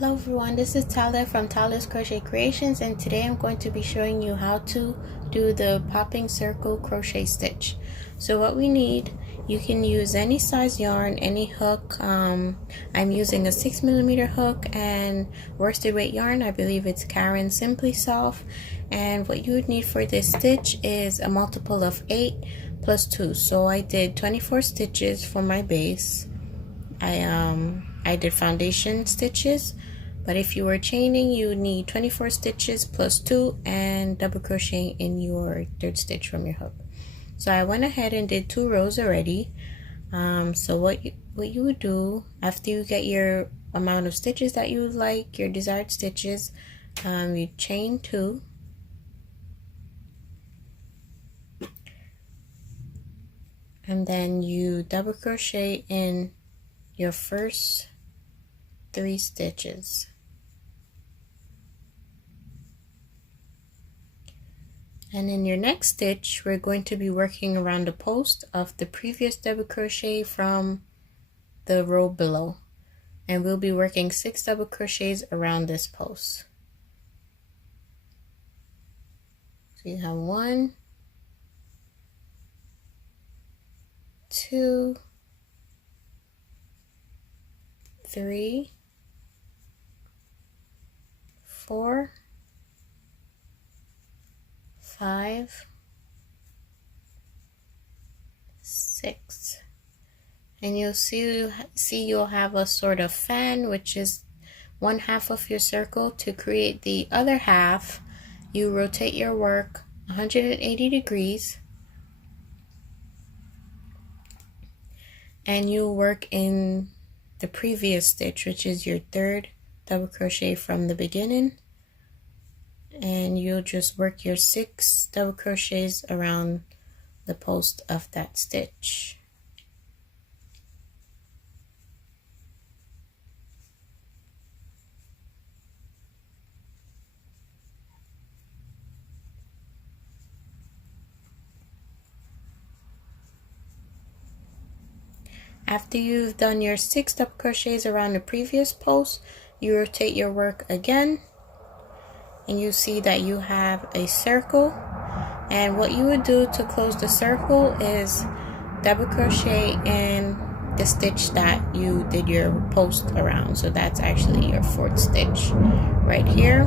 Hello everyone, this is Tyler from Tyler's Crochet Creations, and today I'm going to be showing you how to do the popping circle crochet stitch. So what we need, you can use any size yarn, any hook. I'm using a 6mm hook and worsted weight yarn. I believe it's Karen Simply Soft. And what you would need for this stitch is a multiple of 8 plus 2. So I did 24 stitches for my base. I did foundation stitches, but if you were chaining, you would need 24 stitches plus 2 and double crochet in your third stitch from your hook. So I went ahead and did 2 rows already. So what you would do after you get your amount of stitches that you would like, your desired stitches, you chain 2. And then you double crochet in your first 3 stitches. And in your next stitch, we're going to be working around the post of the previous double crochet from the row below, and we'll be working 6 double crochets around this post. So you have 1, 2, 3, 4, 5, 6, and you'll see you'll have a sort of fan, which is 1/2 of your circle. To create the other half, you rotate your work 180 degrees, and you work in the previous stitch, which is your third double crochet from the beginning, and you'll just work your 6 double crochets around the post of that stitch. After you've done your 6 double crochets around the previous post, you rotate your work again, and you see that you have a circle. And what you would do to close the circle is double crochet in the stitch that you did your post around. So that's actually your 4th stitch right here.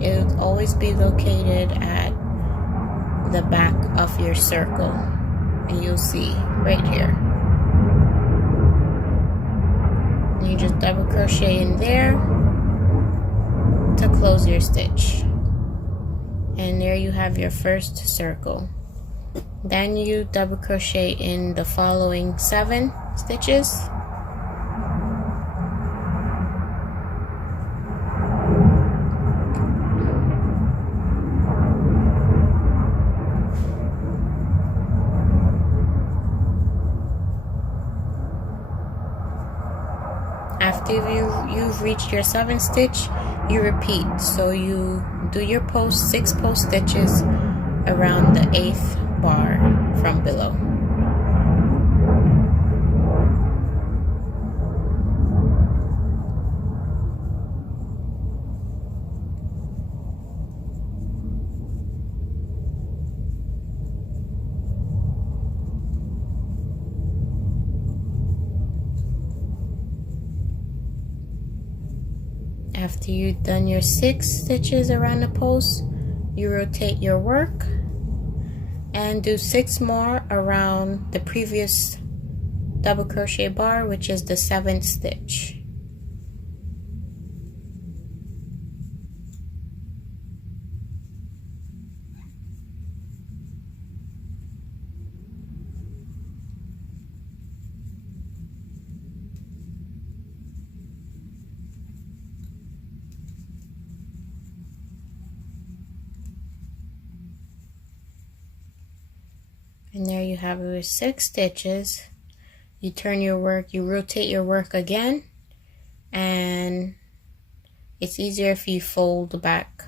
It'll always be located at the back of your circle, and you'll see right here. You just double crochet in there to close your stitch, and there you have your first circle. Then you double crochet in the following 7 stitches. After you've reached your 7th stitch, you repeat. So you do your post 6 post stitches around the 8th bar from below. After you've done your 6 stitches around the post, you rotate your work and do 6 more around the previous double crochet bar, which is the 7th stitch. And there you have your 6 stitches. You turn your work, you rotate your work again, and it's easier if you fold back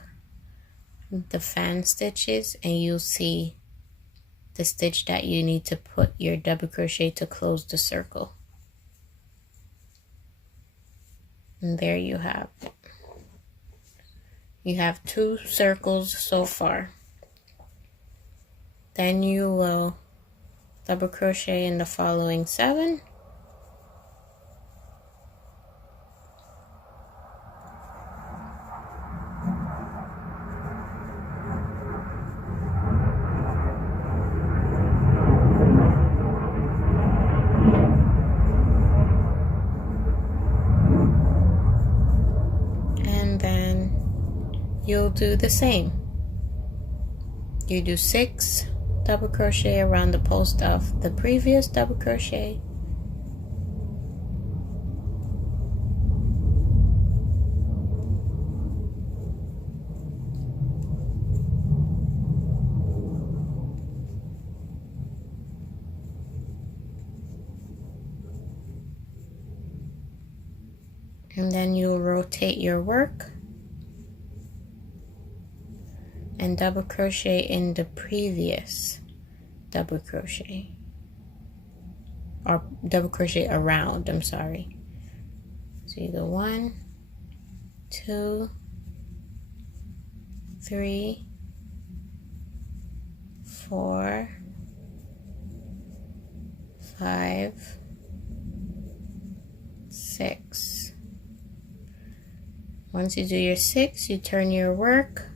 the fan stitches, and you'll see the stitch that you need to put your double crochet to close the circle. And there you have it. You have 2 circles so far. Then you will double crochet in the following 7. And then you'll do the same. You do 6 double crochet around the post of the previous double crochet, and then you'll rotate your work and double crochet in the previous double crochet, or double crochet around, I'm sorry. So you go 1, 2, 3, 4, 5, 6. Once you do your 6, you turn your work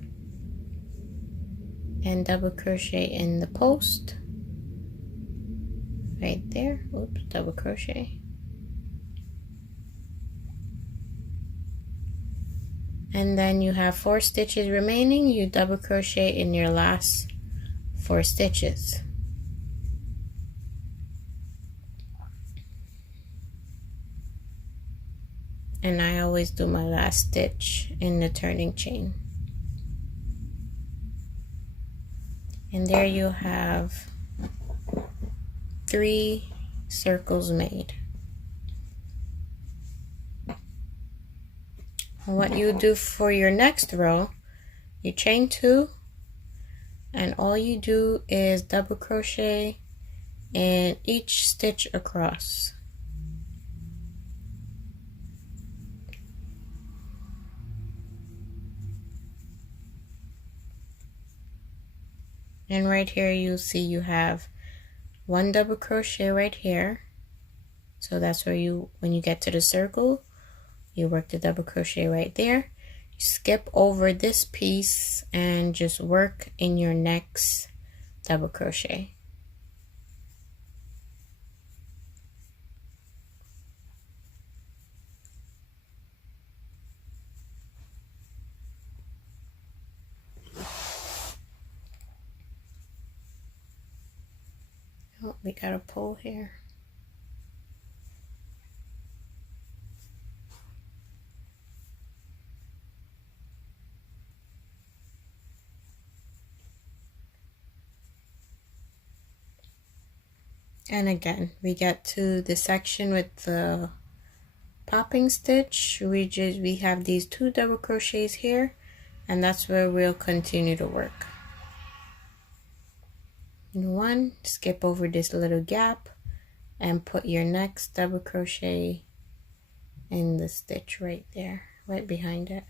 and double crochet in the post right there. Oops, double crochet. And then you have 4 stitches remaining. You double crochet in your last 4 stitches. And I always do my last stitch in the turning chain. And there you have 3 circles made. And what you do for your next row, you chain 2, and all you do is double crochet in each stitch across. And right here you'll see you have 1 double crochet right here. So that's where you, when you get to the circle, you work the double crochet right there. You skip over this piece and just work in your next double crochet. Oh, we got a pull here. And again, we get to the section with the popping stitch. We have these 2 double crochets here, and that's where we'll continue to work. 1, skip over this little gap and put your next double crochet in the stitch right there, right behind it.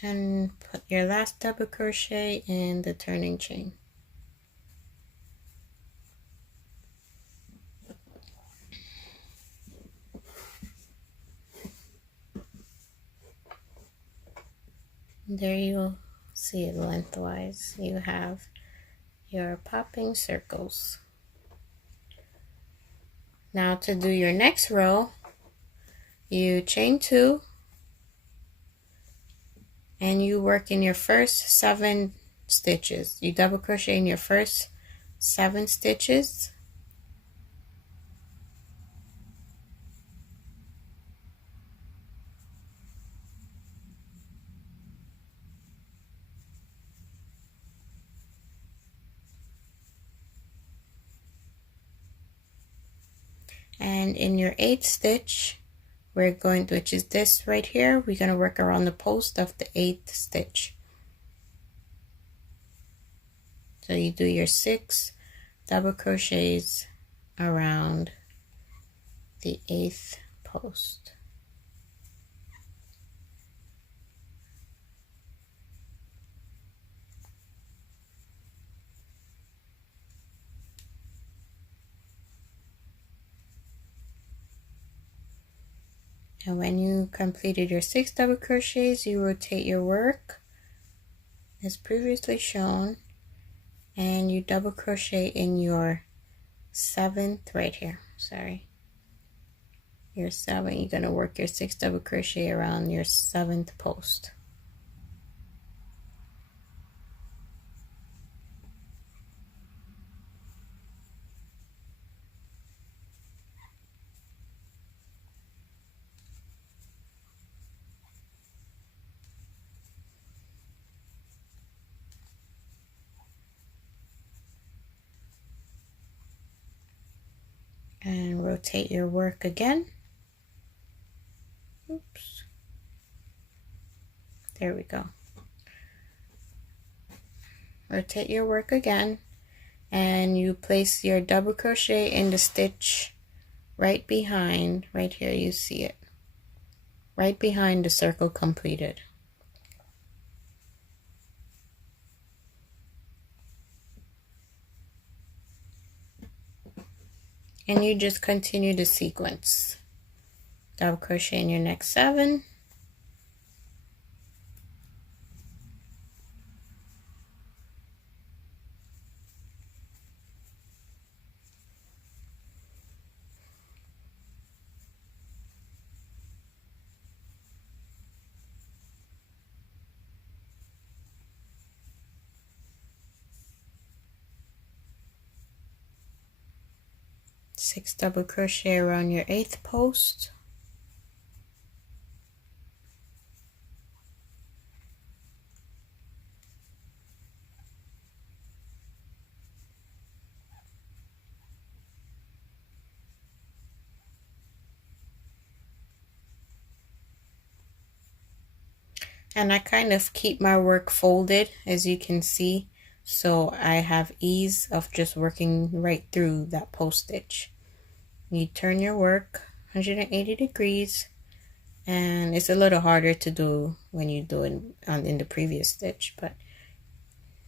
And put your last double crochet in the turning chain. There you'll see it lengthwise. You have your popping circles. Now to do your next row, you chain 2 and you work in your first 7 stitches. You double crochet in your first 7 stitches, And in your 8th stitch, we're going to, which is this right here, we're going to work around the post of the 8th stitch. So you do your 6 double crochets around the 8th post. And when you completed your 6 double crochets, you rotate your work as previously shown, and you double crochet in your 7th right here, sorry, your 7, you're going to work your 6 double crochet around your 7th post. And rotate your work again. Oops. There we go. Rotate your work again, and you place your double crochet in the stitch right behind, right here you see it, right behind the circle completed. And you just continue the sequence. Double crochet in your next 7. Six double crochet around your 8th post. And I kind of keep my work folded, as you can see, so I have ease of just working right through that post stitch. You turn your work 180 degrees, and it's a little harder to do when you do it in the previous stitch, but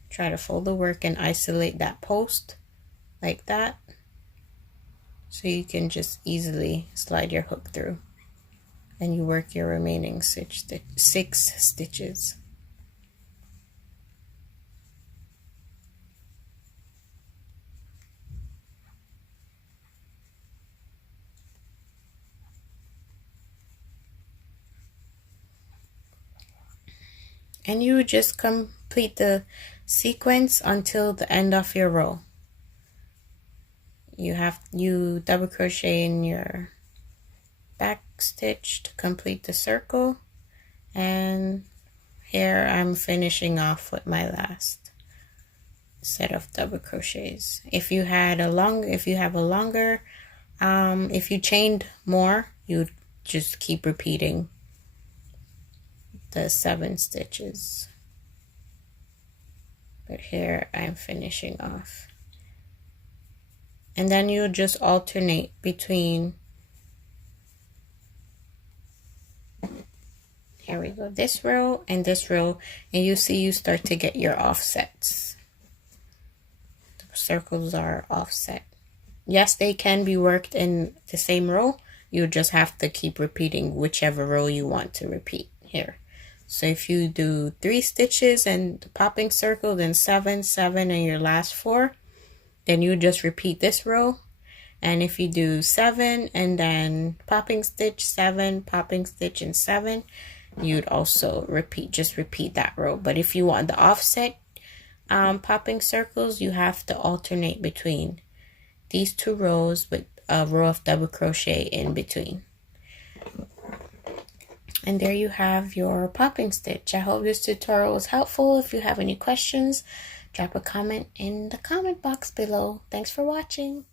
try to fold the work and isolate that post like that, so you can just easily slide your hook through, and you work your remaining 6 stitches. And you just complete the sequence until the end of your row. You double crochet in your back stitch to complete the circle, and here I'm finishing off with my last set of double crochets. If you have a longer, if you chained more, you just keep repeating the 7 stitches, but here I'm finishing off. And then you just alternate between, here we go, this row and this row, and you see you start to get your offsets. The circles are offset. Yes, they can be worked in the same row. You just have to keep repeating whichever row you want to repeat here. So if you do 3 stitches and the popping circle, then 7, 7, and your last 4, then you just repeat this row. And if you do 7 and then popping stitch, 7, popping stitch, and 7, you'd also repeat that row. But if you want the offset popping circles, you have to alternate between these 2 rows with a row of double crochet in between. And there you have your popping stitch. I hope this tutorial was helpful. If you have any questions, drop a comment in the comment box below. Thanks for watching.